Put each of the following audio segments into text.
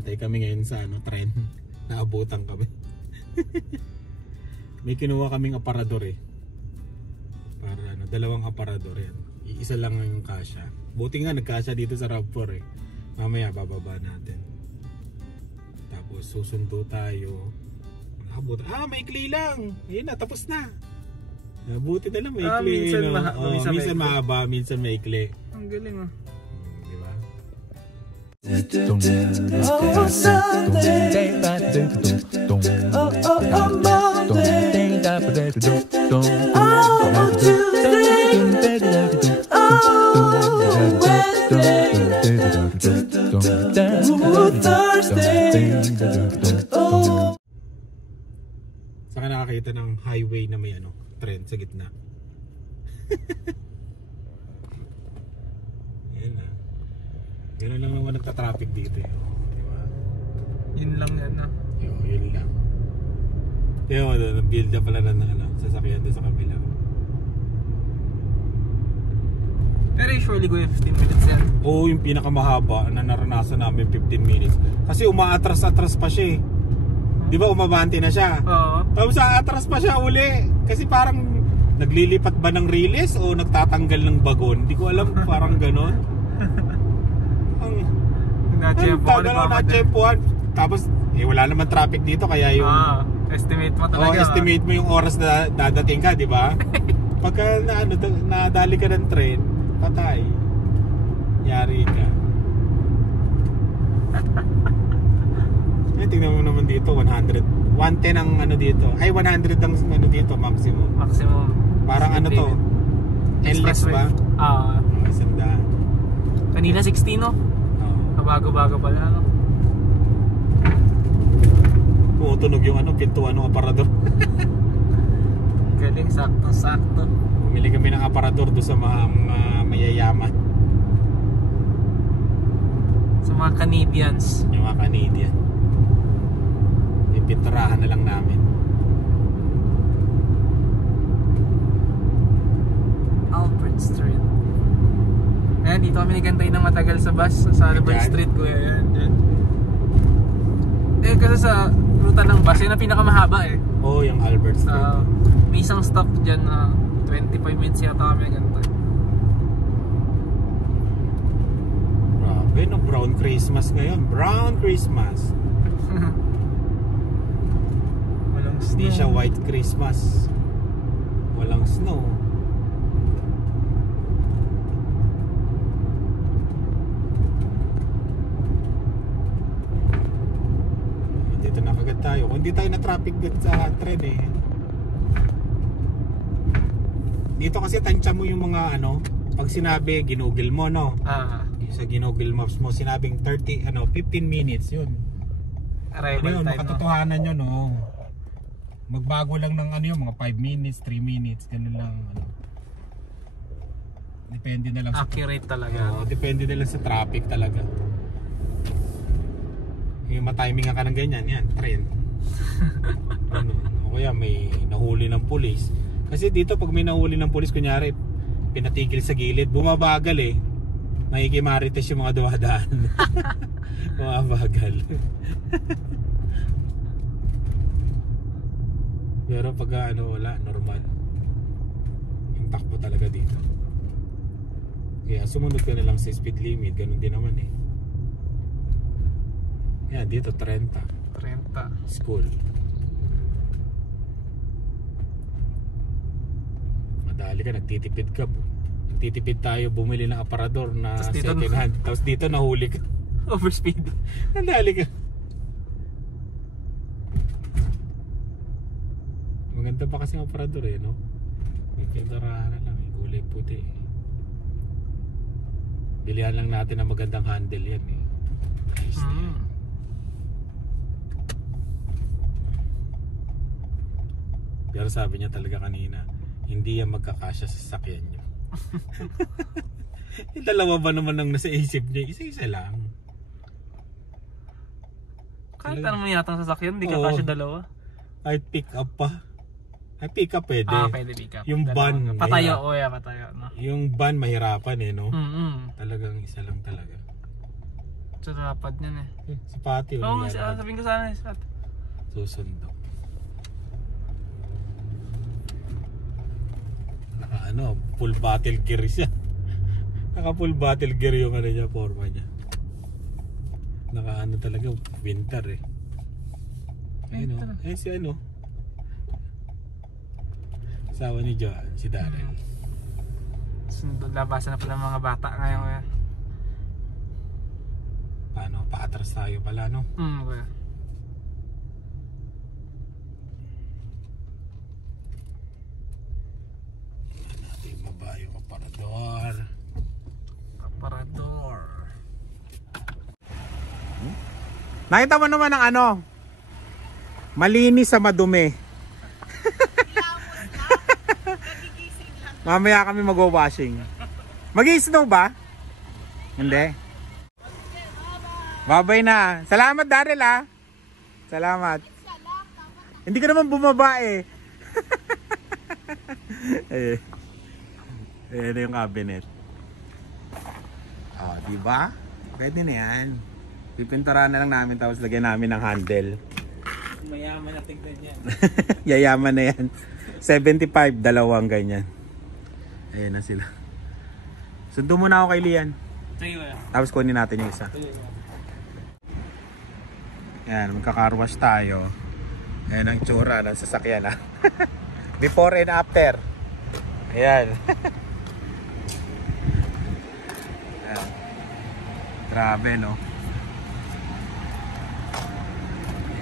Hintay kami ngayon sa tren. Naabutan kami. May kinuha kaming aparador eh. Para dalawang aparador yan. Isa lang yung kasya. Buti nga nagkasya dito sa RAV4 eh. Mamaya bababa natin. Tapos susundo tayo. Maikli lang. Ayun na, tapos na. Buti na lang maikli. Minsan mahaba, minsan maikli. Ang galing ah. Diba? Saka nakakita ng highway na may tren sa gitna. Ayan na. Gano'n lang naman nagka-traffic dito eh. Diba? Yun lang yan ah. Yun lang. Build up pala na sasakyan doon sa kabila. Pero usually go 15 minutes yan. Oo, yung pinakamahaba na naranasan namin 15 minutes. Kasi umaatras-atras pa siya eh. Di ba umabante na siya? Oo. Tapos aatras pa siya uli. Kasi parang naglilipat ba ng riles o nagtatanggal ng bagon? Hindi ko alam, parang ganon. Na-tsempuhan. Tapos wala naman traffic dito kaya yung estimate mo talaga. Estimate mo yung oras na dadating ka, di ba? Pagka nadali ka ng train, patay. Yari ka. Tingnan mo naman dito, 100. 110 ang dito. Ay, 100 ang dito, maximum. Parang to? Endless ba? Isandaan. Kanina 60 no? Bago-bago pala no? Tumutunog yung pintuan ng aparador. Galing, sakto-sakto. Bumili kami ng aparador doon sa mga mayayaman. Sa mga Canadians. Yung mga Canadian. Pinturahan na lang namin. Albert Street. Ayan, dito kami nagantay ng matagal sa bus sa Albert Street kuya. Yan. Kasi sa ruta ng bus, yun ang pinakamahaba eh. Oo, yung Albert Street. May isang stop dyan na 25 minutes yata kami nagantay. Grabe no, brown Christmas ngayon. Brown Christmas. Hindi siya white Christmas. Walang snow. Dito na kagad tayo. Kung hindi tayo na traffic dito sa tren eh. Dito kasi tansya mo yung mga pag sinabi ginugil mo sa ginugil maps mo sinabing 15 minutes yun. Arrival time. Makatotohanan yun magbago lang ng mga 5 minutes, 3 minutes, ganun lang depende na lang accurate talaga. Depende na lang sa traffic talaga. Yung matimingan ka ng ganyan, yan, train. O kaya may nahuli ng pulis. Kasi dito pag may nahuli ng pulis, kunyari pinatigil sa gilid, bumabagal eh. Makikimarites yung mga dumadaan. Bumabagal. Pero pag wala, normal. Yung takbo talaga dito. Kaya sumunod ka na lang sa speed limit. Ganun din naman eh. Yan, dito 30. School. Madali ka, nagtitipid ka. Nagtitipid tayo, bumili ng aparador na second hand. Tapos dito nahuli ka. Overspeed. Nadali ka. Maganda pa kasi ang aparador eh, no? May pinturahan na lang, may kulay puti. Bilihan lang natin ng magandang handle yan eh. Nice na yan. Pero sabi niya talaga kanina, hindi yan magkakasya sa sasakyan nyo. Yung dalawa ba naman ang nasa isip niya? Isa-isa lang. Kahit anong mayatang sasakyan, hindi kakasya dalawa. Kahit pick up pa. Ay, pick up pwede. Pwede pick up. Yung van. Patayo, patayo. No? Yung van mahirapan eh, no? Talagang isa lang talaga. Sa rapad niyan eh. Sa patio. Oo nga, sabihin ko sana eh. Susundok. Naka ano, full battle gear siya. Naka full battle gear yung ano niya, forma niya. Naka ano talaga, winter eh. Ayun o, si ano. Asawa ni Joan, si Darren. Labasan na pala ng mga bata ngayon kaya. Paano, paatras tayo pala no? Kaya. Natin baba yung aparador. Aparador. Nakita mo naman ang ano? Malinis sa madumi. Mamaya kami mag-washing. Mag-i-snow ba? Hindi. Babay na. Salamat Daryl ah. Salamat. Hindi ka naman bumaba eh. Ayan yung cabinet. Oh, diba? Pwede na yan. Pipinturahan na lang namin tapos lagyan namin ng handle. Mayaman na tignan yan. Yayaman na yan. 75, dalawang ganyan. Ayan na sila. Sundo muna ako kay Lian. Tapos kunin natin yung isa. Ayan, magkakarwash tayo. Ayan ang tsura ng sasakyan ha. Before and after. Ayan. Ayan. Grabe no.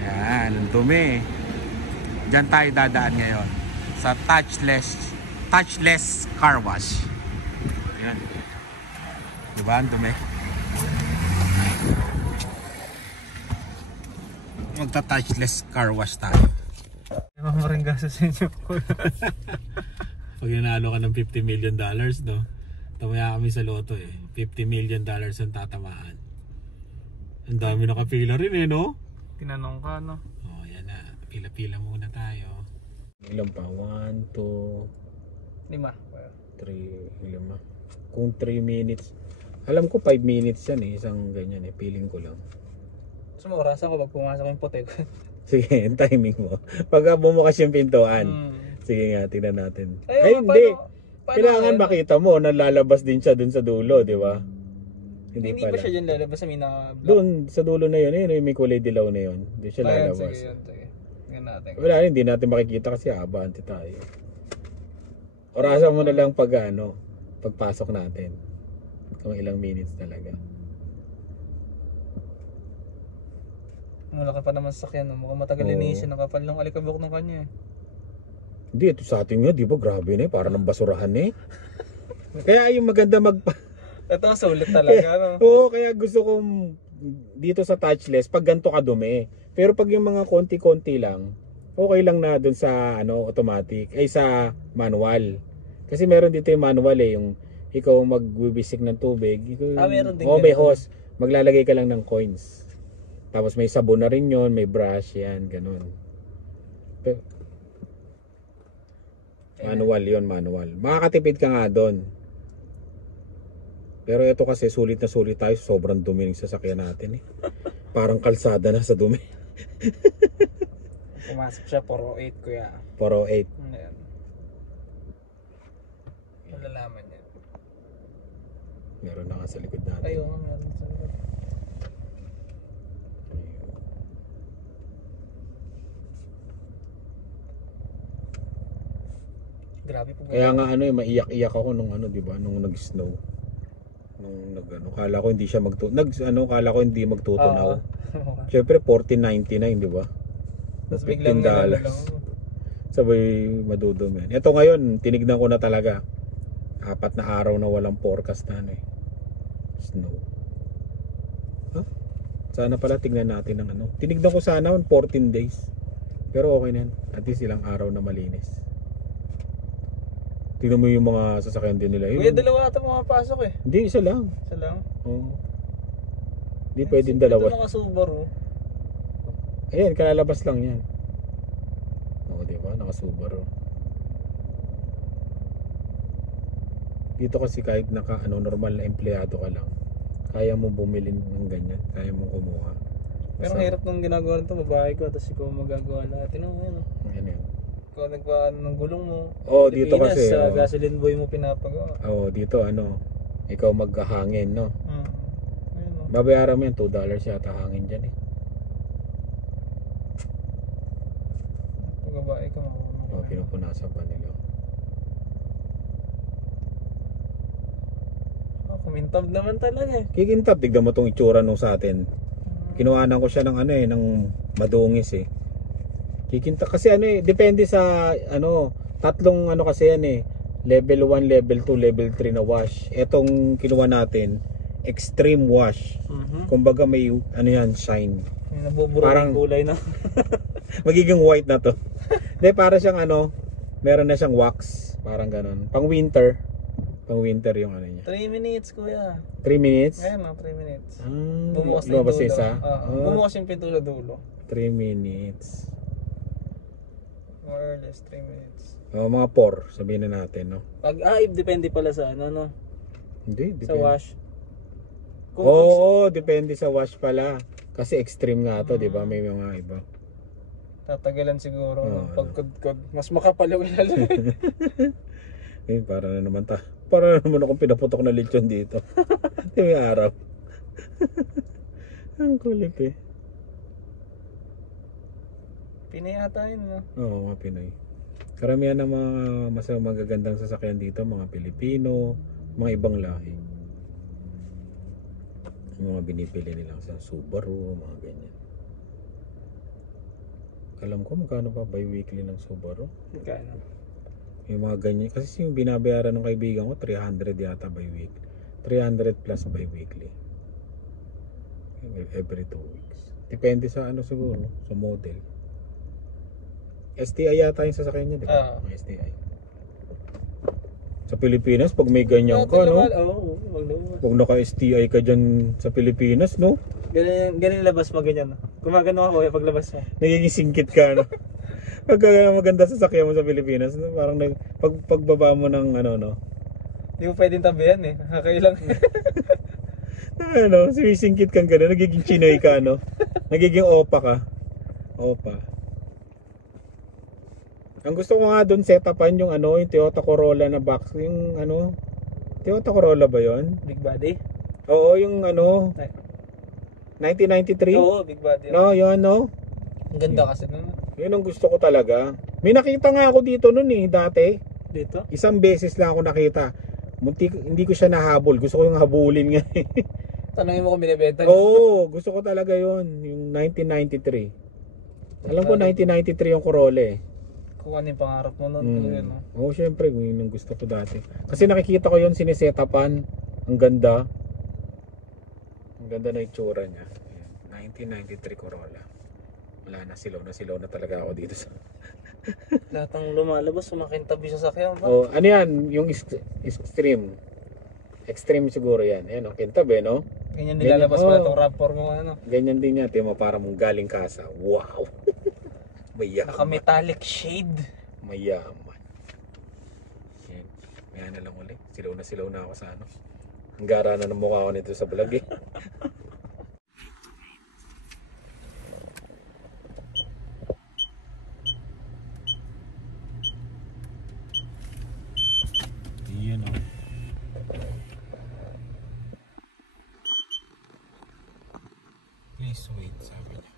Ayan, ang dumi. Diyan tayo dadaan ngayon. Sa touchless car wash. Ayan. Diba ang dumi? Magta-touchless car wash tayo. Maraming gastos sa inyo. Pag nanalo ka ng $50 million, no? Tumaya kami sa loto eh. $50 million ang tatamaan. Ang dami nakapila rin eh, no? Tinanong ka, no? Oh, yan na. Pila-pila muna tayo. Ilan pa? 1, 2, 5. 3, 5. Kung 3 minutes. Alam ko 5 minutes yan eh. Isang ganyan eh. Feeling ko lang. So, orasan ko pag pumasok yung puti ko. Sige, timing mo. Pagka bumukas yung pintuan. Sige nga, tingnan natin. Ay hindi. Kailangan makita mo, nalalabas din siya dun sa dulo, di ba? Hindi pala. ba siya dyan lalabas sa mina-block? Doon, sa dulo na yun, ayun, may kulay dilaw na yun. Doon siya lalabas. Sige. Tingnan natin. Wala, hindi natin makikita kasi abante tayo. Orasan mo na lang pag ano, pagpasok natin. Kung ilang minutes talaga. Malaki pa naman sa sakyan, no? Mukhang matagal linisin. Nakapal ng alikabok ng kanya eh. Hindi, ito sa atin nga, di ba? Grabe na eh, para ng basurahan eh. Kaya yung maganda Ito, sulit talaga, no? Oo, kaya gusto kong dito sa touchless, pag ganito kadumi. Pero pag yung mga konti-konti lang, okay lang na dun sa ano, automatic, ay sa manual. Kasi meron dito yung manual eh, yung ikaw magbibisik ng tubig. Meron din may hose. Maglalagay ka lang ng coins. Tapos may sabon na rin yun, may brush, yan, ganun. Manual yun, manual. Makakatipid ka nga doon. Pero ito kasi sulit na sulit tayo, sobrang dumi ng sasakyan natin eh. Parang kalsada na sa dumi. Pumasok siya, 408 kuya. 408. Ayan. Malalaman yan. Meron na nga sa likod natin. Ayun, meron sa likod. Grabe po. Kaya nga ano, maiyak-iyak ako nung ano, 'di ba, nung nag-snow. Nung kala ko hindi siya kala ko hindi magtutunaw. Syempre 14.99, 'di ba? Tapos biglang $15. Sabay madudumi. Ito ngayon, tinignan ko na talaga. 4 na araw na walang forecast na ano eh. Snow. Huh? Sana pala tignan natin ng ano. Tinignan ko sana 14 days. Pero okay na yan. At least ilang araw na malinis. Tingnan mo yung mga sasakyan din nila. Kuya, dalawa ata pumapasok eh. Hindi, isa lang. Isa lang? Oo. Hindi pwedeng dalawa. Ito naka-Subaru. Ayan, kalalabas lang yan. Oo, diba? Naka-Subaru. Dito kasi kahit normal na empleyado ka lang, Kaya mo bumili ng ganyan, kaya mo kumuha. Pero ang hirap nung ginagawa nito, babae ko, tapos ikaw magagawa lahat. Ano yun? Ano yun? Ikaw nagpaano ng gulong mo. Oo, dito kasi. Sa gasoline boy mo pinapagawa. Oo, dito ano, ikaw maghahangin, no? Ayun, no? Babayaran mo yan, $2 yata hangin dyan eh. Pag babae ka, Oo, pinupunasan pa nila. Kumintab naman talaga eh. Kikintab, tignan mo tong itsura nung sa atin. Kinuhanan ko siya ng ano eh, ng madungis eh. Kikintab kasi ano eh, depende sa ano, tatlong ano kasi yan eh. Level 1, level 2, level 3 na wash. Etong kinuha natin, extreme wash. Kumbaga may ano yan, shine. May nabuburo Parang- yung kulay na. Magiging white na to. Hindi, para siyang ano, meron na siyang wax. Parang ganon. Pang winter yung ano niya. 3 minutes kuya. 3 minutes? Ngayon 3 minutes. Ah, Bumukas na yung lumabas dulo. isa? Bumukas yung pinto sa dulo. 3 minutes. More or less 3 minutes. Mga 4, sabihin na natin, no? Pag depende pala sa ano no. Hindi, Sa depende. wash. Oo, depende sa wash pala. Kasi extreme nga to, di ba? May mga iba. Tatagalan siguro. Oo. Pagkudkod. Mas makapal yung ilalim. Eh, para na naman akong pinaputok na lechon dito. Di may araw. Ang kulit eh. Pinay ata yun no. Oo, mga Pinoy. Karamihan ng mga mas magagandang sasakyan dito, mga Pilipino, mga ibang lahi. Yung mga binipili nila sa Subaru, mga ganyan. Alam ko magkano pa bi-weekly ng Subaru. Magkano? Yung mga ganyan. Kasi yung binabayaran ng kaibigan ko, 300 yata bi-week. 300 plus bi-weekly. Every 2 weeks. Depende sa ano siguro, sa model. STI yata yung sasakyan niya, di ba? STI. Sa Pilipinas, pag may ganyan ka, no? Pag naka-STI ka dyan sa Pilipinas, no? Ganun labas mo ganyan. Gumagano ako paglabas mo. Nagiging singkit ka, no? Pag maganda sasakyan mo sa Pilipinas, no? Parang pagbaba mo ng ano, no? Hindi mo pwedeng tabihan eh. Nakakailang. Ano, sumisingkit kang gano'n, nagiging chinoy ka, no? Nagiging opa ka. Opa. Ang gusto ko nga doon setupan yung ano, yung Toyota Corolla na box, yung ano, Toyota Corolla ba yon? Big body? Oo, yung ano, 1993? Oo, big body. No, yun, no? Ang ganda kasi nun. Yun ang gusto ko talaga. May nakita nga ako dito noon eh, dati. Dito? Isang beses lang ako nakita. Hindi ko siya nahabol. Gusto ko yung habulin nga. Tanungin mo kung binibenta. Oo, gusto ko talaga yun. Yung 1993. Alam ko 1993 yung Corolla eh. Kung ano yung pangarap mo nun. No? Oo, syempre. Yun yung gusto ko dati. Kasi nakikita ko yun, sinisetapan. Ang ganda. Ang ganda na itsura niya. 1993 Corolla. Wala na, silaw na talaga ako dito sa... Lahat ng lumalabas, sumakintabi sa sakyan. Oh, ano yan? Yung extreme. Extreme siguro yan. Ayan, kintab eh, no? Ganyan nilalabas pala itong RAV4 mo, ano? Ganyan din yan. Tima para mong galing kasa. Wow! Mayaman. Naka-metallic shade. Mayaman. Yan. Mayan na lang ulit. Silaw na ako sa ano. Ang gara na ng mukha ko nito sa vlog eh. Yan o. Please wait, sabi niya.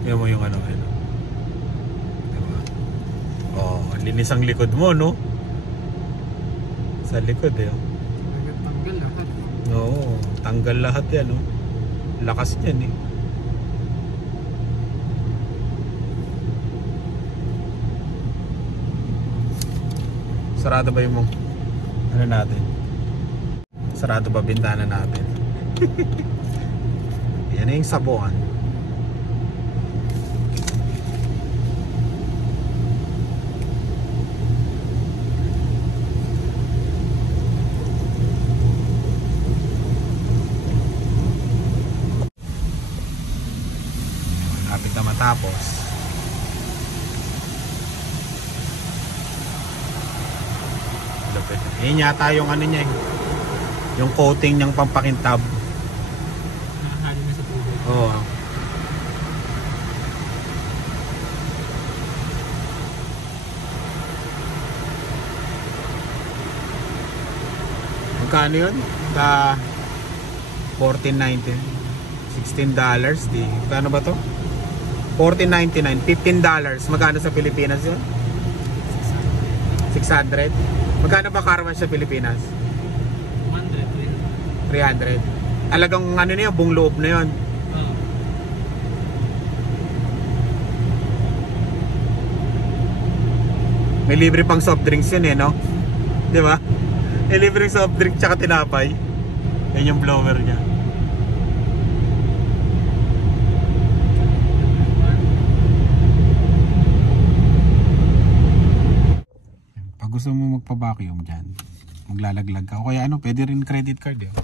Tingnan mo yung ano. Diba? Oh, linis ang likod mo, no? Sa likod eh. Tanggal lahat. Oo, tanggal lahat yan, no? Lakas niyan eh. Sarado ba yung ano natin? Sarado ba bintana natin? Yan na yung sabuan. Kapit na matapos. Ayun yata yung ano niya eh. Yung coating niyang pampakintab. Nakahalo na sa tubig. Oo. Magkano yun? Sa $14.90. $16 di. Paano ba to? $14.99. $15. Magkano sa Pilipinas yun? 600. Magkano ba car wash sa Pilipinas? 300. Alagang ano na yun, buong loob na yun. May libre pang soft drinks yun eh, no? Di ba? May libre soft drink tsaka tinapay. Yan yung blower niya. Pag gusto mo magpa-vacuum dyan, maglalaglag ka. O kaya ano, pwede rin credit card yun.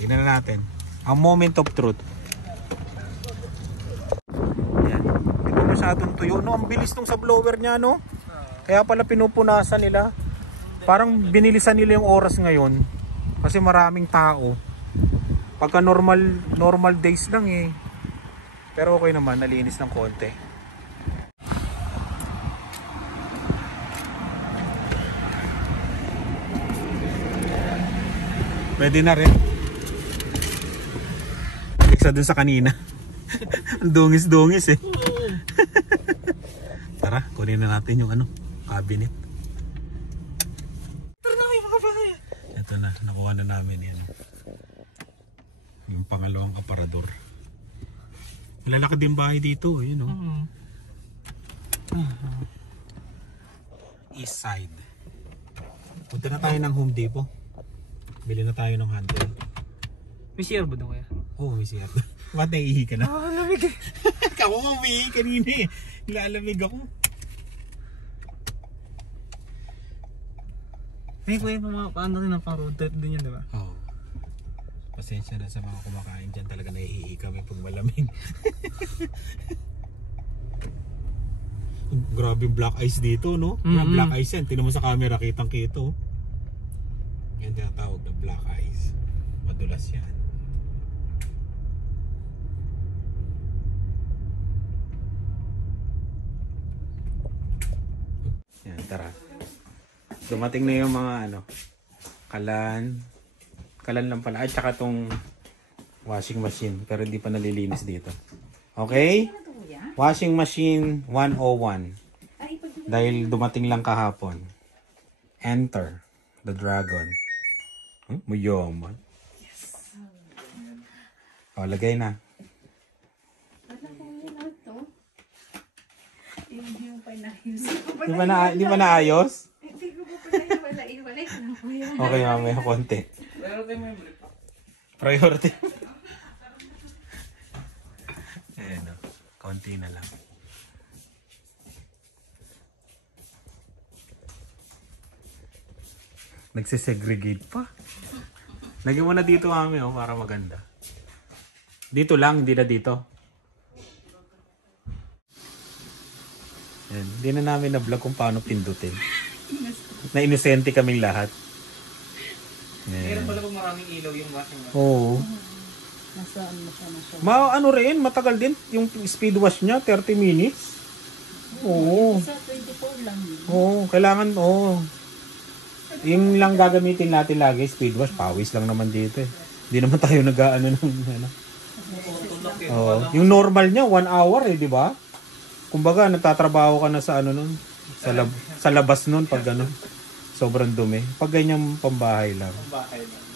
Tingnan na natin. Ang moment of truth. Yan. Hindi ba masyadong tuyo? No, ang bilis nung sa blower niya, no? Kaya pala pinupunasan nila. Parang binilisan nila yung oras ngayon. Kasi maraming tao. Pagka normal days lang eh. Pero okay naman, nalinis ng konti. Pwede na rin. Isa dun sa kanina. Ang dungis-dungis eh. Tara, kunin na natin yung ano, cabinet. Tara na kayo mga bahay. Ito na, nakuha na namin yan. Yung pangalawang aparador. Malalaki din bahay dito, yun o. East side. Punta na tayo ng Home Depot. Bili na tayo ng handle. May CR ba doon kaya? Oo, may CR. Ba't naiihi ka na? Lamig eh. Ako nga umiihi kanina eh. Lalamig ako. May kuya paano rin ang pang road trip din yan, diba? Oo. Pasensya na sa mga kumakain dyan. Talaga naiihi kami pag malamig. Grabe yung black ice dito, no? Yung black ice yan. Tinan mo sa camera, kitang-kita oh. Yan tinatawag na black ice. Madulas yan. Yan, tara. Dumating na yung mga ano, kalan lang pala. At saka tong washing machine. Pero hindi pa nalilinis dito. Okay? Washing machine 101. Dahil dumating lang kahapon. Enter the dragon. Mayaman. Yes. O, lagay na. Di ba naayos? Hindi ko pa pala iwalay lang po yan. Okay, mamaya konti. Priority. Ayan o. Konti na lang. Nagsisegregate pa. Lagyan mo na dito kami oh, para maganda. Dito lang, hindi na dito. Yan. Hindi na namin na-vlog kung paano pindutin. Na inosente kaming lahat. Meron pala pag maraming ilaw yung washing machine. Oo. Nasaan mo siya na siya? Ano rin, matagal din. Yung speed wash niya, 30 minutes. Oo. Sa 24 lang yun. Oo, kailangan, oo. Yung lang gagamitin natin lagi, speed wash, pawis lang naman dito eh. Hindi naman tayo nag-ano ng ano. Oo. Yung normal niya, 1 hour eh, di ba? Kumbaga, nagtatrabaho ka na sa ano nun, sa labas nun pag ano. Sobrang dumi. Pag ganyan pambahay lang.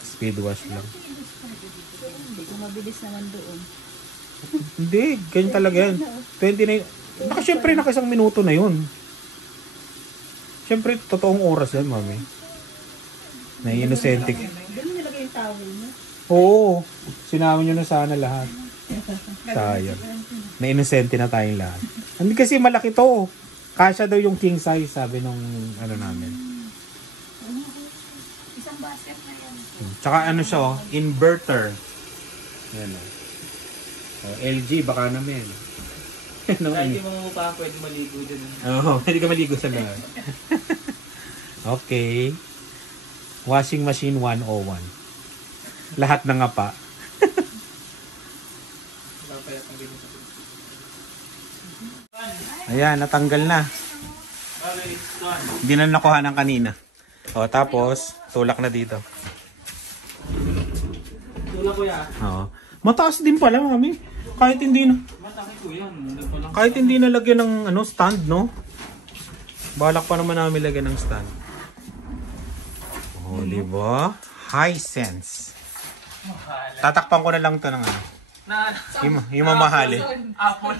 Speed wash lang. Hindi ko mabilis naman doon. Hindi, ganyan talaga yan. 29. Siyempre, nakisang minuto na yun. Siyempre, totoong oras yan, mami. Nai-inosente. Doon mo nilagay yung towel mo? Oo. Sinama nyo na sana lahat. Sayang. Nai-inosente na tayong lahat. Hindi kasi malaki to. Kasya daw yung king size, sabi nung ano namin. Isang basket na yan. Tsaka ano siya, oh, inverter. Yan o. Oh, LG, baka namin. Kahit yung mga mukha, pwede maligo dyan. Oo, pwede ka maligo sa lahat. Okay. Washing machine 101. Lahat ng ngapa. Ayan, natanggal na. Hindi na nakuha ng kanina. O, tapos, tulak na dito. Tulak ko yan. Oo. Mataas din pala, mami. Kahit hindi na. Mataki ko yan. Kahit hindi na lagyan ng stand, no? Balak pa naman namin lagyan ng stand. Oh, di ba? Hisense. Tatakpan ko na lang to ng ano. Yung mamahali.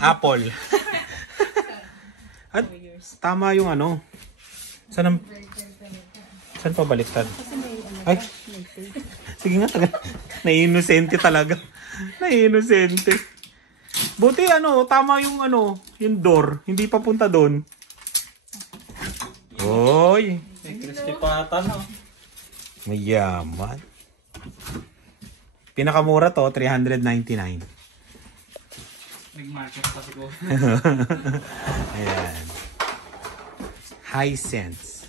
Apple. At tama yung ano. Saan pa baliktad? Ay. Sige nga, taga. Naiinosente talaga. Naiinosente. Buti tama yung yung door. Hindi papunta doon. Oy. May crispy pata na. Mayaman. Pinakamura to, 399. Nag-market kasi ko. Ayan. Hisense.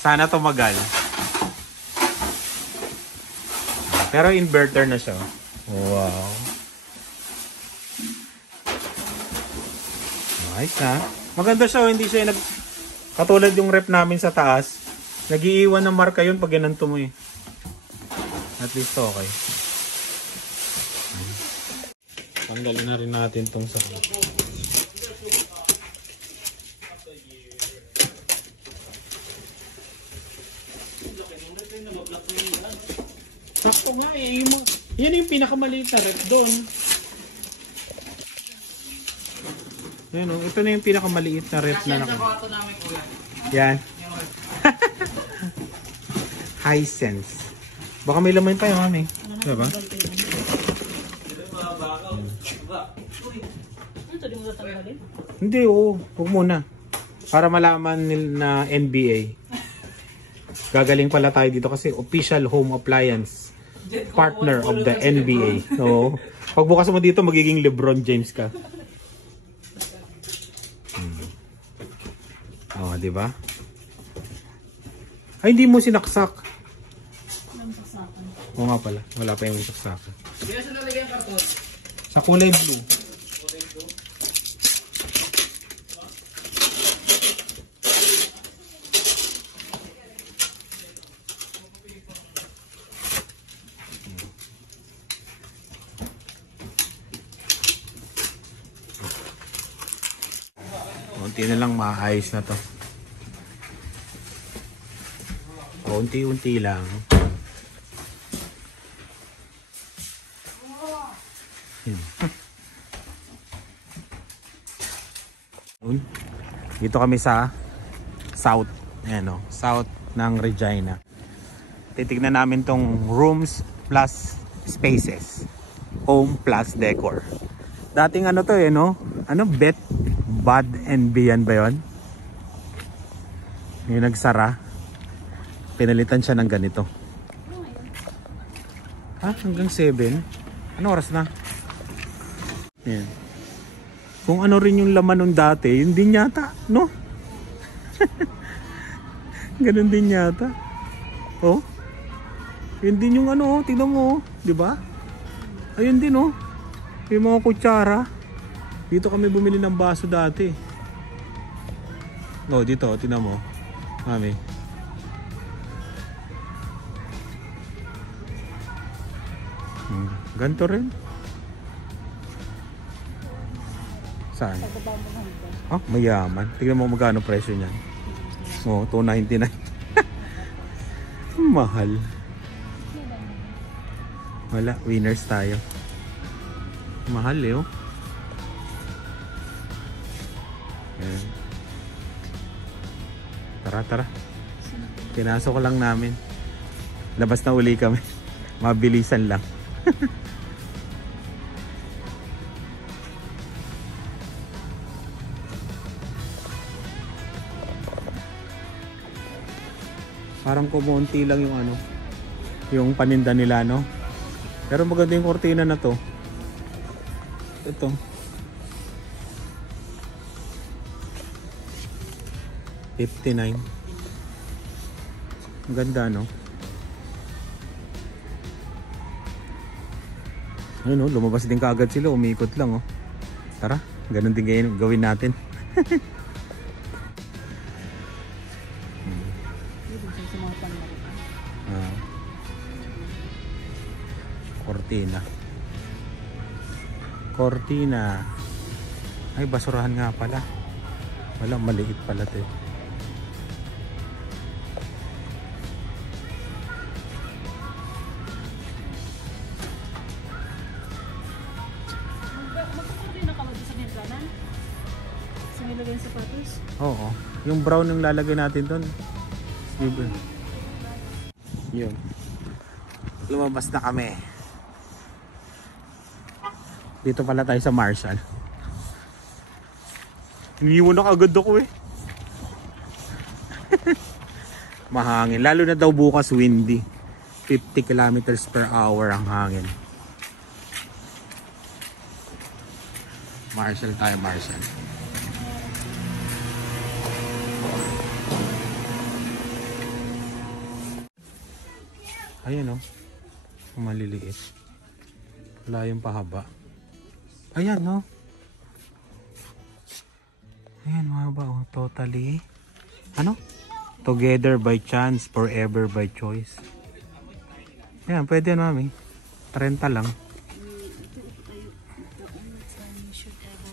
Sana tumagal. Pero inverter na siya. Wow. Nice ha. Maganda siya, hindi siya katulad yung rep namin sa taas. Nag-iiwan ng marka yun pag ginanto mo eh. At least okay. Tanggalin na rin natin tong sa sakto nga eh. Yan yung pinakamaliit na rep doon. Yan o. Ito na yung pinakamaliit na rep na Nabato namin ko yan. yan. Hisense. Baka may laman pa yung mami. Diba? Hindi, oo. Huwag muna. Para malaman na NBA. Gagaling pala tayo dito kasi official home appliance partner of the NBA. So, pagbukas mo dito, magiging LeBron James ka. Oh, di ba? Ay, hindi mo sinaksak. Oo nga pala. Wala pa yung saksakan. Kaya saan nalagay ang karton? Sa kulay blue. Unti na lang maayos na to. Unti-unti lang. Dito kami sa south. Ayan o, south ng Regina. Titignan namin tong rooms plus spaces. Home plus decor. Dating ano to eh, no? Ano? Bed and Beyond ba yun? Yung nagsara. Pinalitan siya ng ganito. Ha? Hanggang 7? Ano oras na? Ayan. Kung ano rin yung laman nun dati, yun din yata, no? Ganun din yata. Oh. Yun din yung ano, tingnan mo, di ba? Ayun din oh. Yung mga kutsara. Dito kami bumili ng baso dati. Oh, dito, tingnan mo. Mami. Ganito rin. Saan? Oh, mayaman. Tignan mo magkano presyo niyan. Oh, 299. Mahal. Wala, winners tayo. Mahal eh, oh. Ayan. Tara. Pinasok ko lang namin. Labas na uli kami. Mabilisan lang. Parang kumunti lang yung ano, yung paninda nila, no? Pero maganda yung kortina na to. Ito. $59. Ang ganda, no? Ayun, no? Lumabas din kaagad sila. Umikot lang, oh. Tara, ganun din gawin natin. Cortina. Cortina. Ay, basurahan nga pala. Wala, maliit pala ito. Magkukortina ka ba sa gintanan? Sa nilagay yung sapatos? Oo. Yung brown yung lalagay natin doon. Yun. Lumabas na kami. Dito pala tayo sa Marshall. Iniwan na kagad ako eh. Mahangin. Lalo na daw bukas windy. 50 kilometers per hour ang hangin. Marshall tayo, Marshall. Ayan, oh. Maliliit. Wala yung pahaba. Ayan, no? Ayan, mahaba, oh. Totally. Ano? Together by chance, forever by choice. Ayan, pwede yan, mami. 30 lang.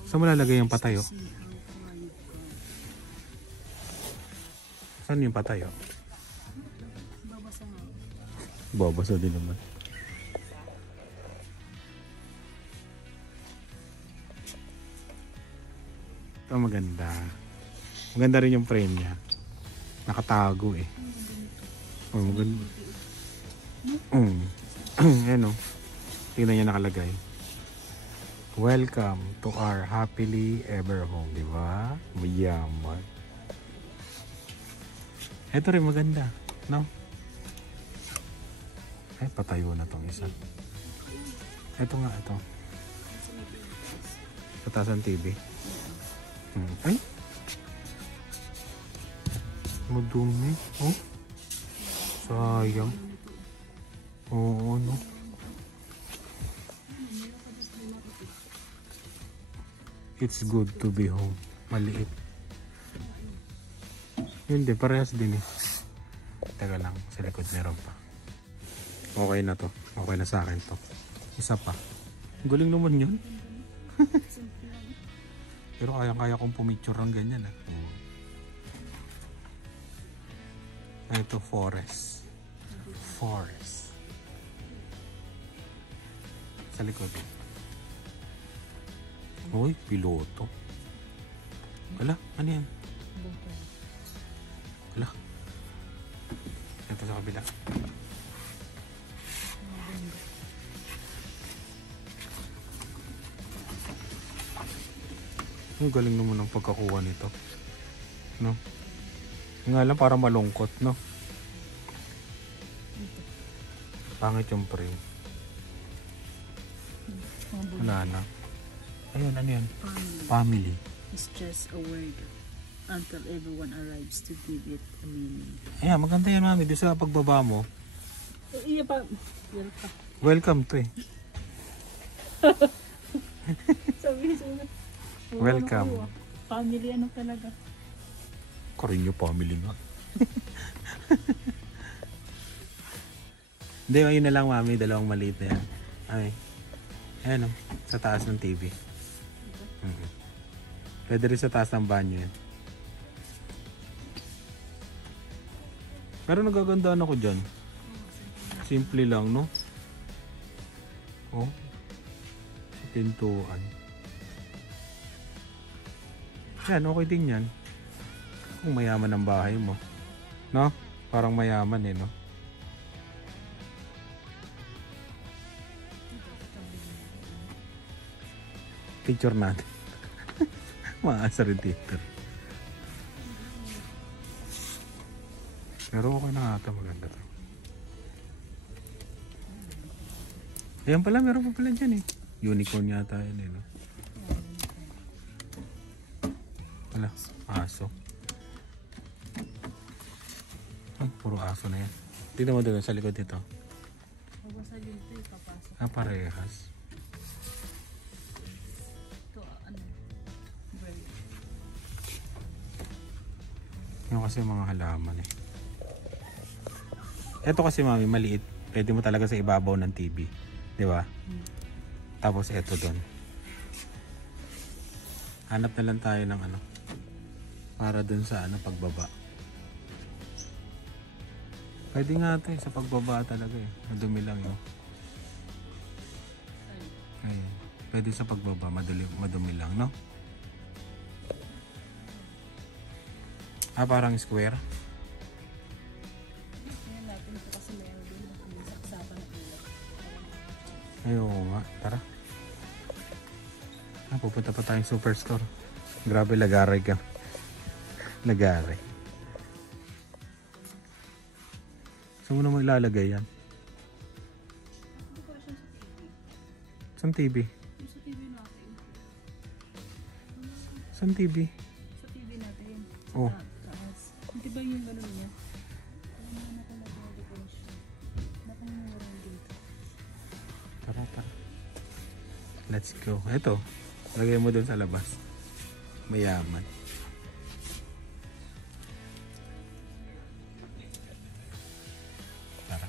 Saan mo lalagay yung patayo? Saan yung patayo? Babasa din naman. Ito maganda. Maganda rin yung frame niya. Nakatago eh. Oh, maganda. Ayan o. Tingnan niya nakalagay. Welcome to our happily ever home. Diba? Mayaman. Ito rin maganda. No? Ay, patayo na tong isa. Ito nga, ito. Sa taas ng TV. Ay! Madumi. Oh. Sayang. Oo, no. It's good to be home. Maliit. Yun din, parehas din eh. Teka lang, sa likod meron pa. Okay na to. Okay na sa akin to. Isa pa. Galing naman yun. Pero kaya kong pumicture ng ganyan ah. Ito forest. Forest. Sa likod. Uy, piloto. Wala, ano yan? Wala. Ito sa kabila. Ang galing naman ang pagkakuha nito. No? Nga lang parang malungkot, no? Pangit yung frame. Wala na. Ayun, ano yan? Family. It's just a word until everyone arrives to give it a meaning. Ayan, maganda yan, mami. Doon sa pagbaba mo. Iya pa. Welcome to eh. Sabi siya. Welcome. Family ano talaga. Carino family nga. Hindi, ayun na lang mami. Dalawang maliit na yan. Ay. Ayan o. Sa taas ng TV. Pwede rin sa taas ng banyo yan. Pero nagagandaan ako dyan. Simple lang, no? Oh. Sa pintuan. Yan, okay din yan. Kung mayaman ang bahay mo. No? Parang mayaman eh, no? Picture natin. Maasa rin dito. Pero okay na nga ito. Maganda ito. Ayan pala, meron pa pala dyan eh. Unicorn yata yun eh, no? Wala, aso. Ay, puro aso na yan. Tignan mo doon sa likod dito. Mabasa yun ito, papasok. Parehas. Ito, ano, bird. Yung kasi mga halaman eh. Ito kasi mami, maliit. Pwede mo talaga sa ibabaw ng TV. Di ba? Tapos ito doon. Hanap na lang tayo ng ano. Para doon sa ano, pagbaba. Pwede nga ito eh, sa pagbaba talaga eh. Madumi lang yun. Ayun. Pwede sa pagbaba, madumi lang, no? Parang square. Tingnan natin ito kasi meron din. May saksapan na ulat. Ayun nga, tara. Pupunta pa tayong superstore. Grabe, lagaray ka. Lagaray. Saan mo naman ilalagay yan? Ito pa siya sa TV. Saan TV? Yung sa TV natin. Saan TV? Sa TV natin. Oh. Taas. Hindi ba yung gano'n niya? Alam mo na nakalagay ko siya. Nakamura dito. Tara, tara. Let's go. Ito. Lagay mo dun sa labas. Mayaman. Tara.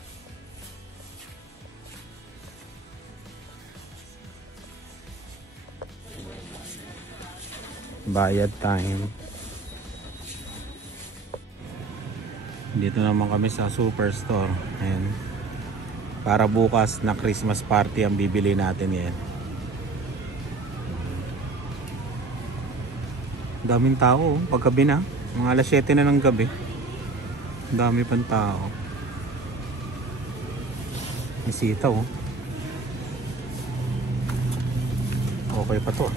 Bayad time. Dito naman kami sa superstore. Ayan. Para bukas na Christmas party ang bibili natin yan. Daming tao, paggabi na. Mga alas 7 na ng gabi. Dami pang tao. May sitaw. Okay pa to.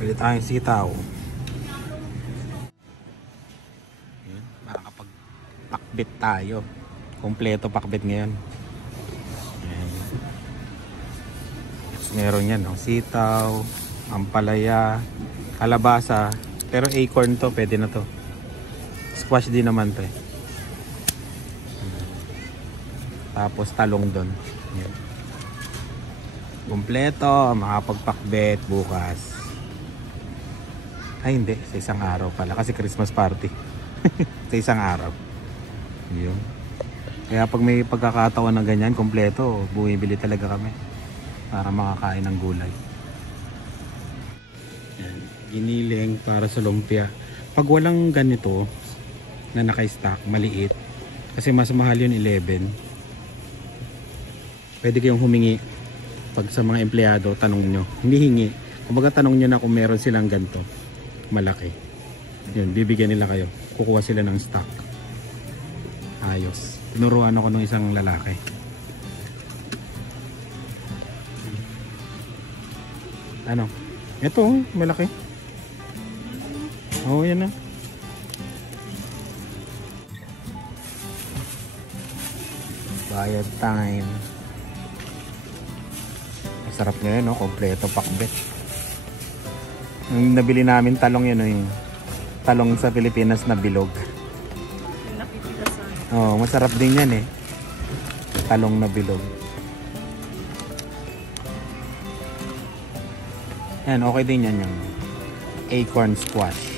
Bili tayong sitaw. Ayan, makakapag-pakbit tayo. Kompleto pakbit ngayon. Ayan. Meron yan, no? Sitaw, ampalaya, kalabasa, pero acorn to, pwede na to. Squash din naman to eh. Tapos talong doon. Yan. Kompleto, makapagpakbet bukas. Ay hindi, sa isang araw pala kasi Christmas party. Sa isang araw. Yun. Kaya pag may pagkakataon na ganyan, kompleto, bumibili talaga kami para makakain ng gulay. Yan. Giniling para sa lumpia. Pag walang ganito na naka-stock, maliit, kasi mas mahal yun 11. Pwede kayong humingi. Pag sa mga empleyado, tanong nyo. Hindi hingi. Kumbaga tanong nyo na kung meron silang ganito malaki. Yun, bibigyan nila kayo. Kukuha sila ng stock. Ayos. Tinuruan ako ng isang lalaki. Ano? Ito, malaki. Oo, yan na. Bayad time. Masarap ngayon, no? Kompleto pakbet. Yung nabili namin talong yun, yung talong sa Pilipinas na bilog. Yung napipitasan. Oo, masarap din yan eh. Talong na bilog. Yan, okay din yan yung acorn squash.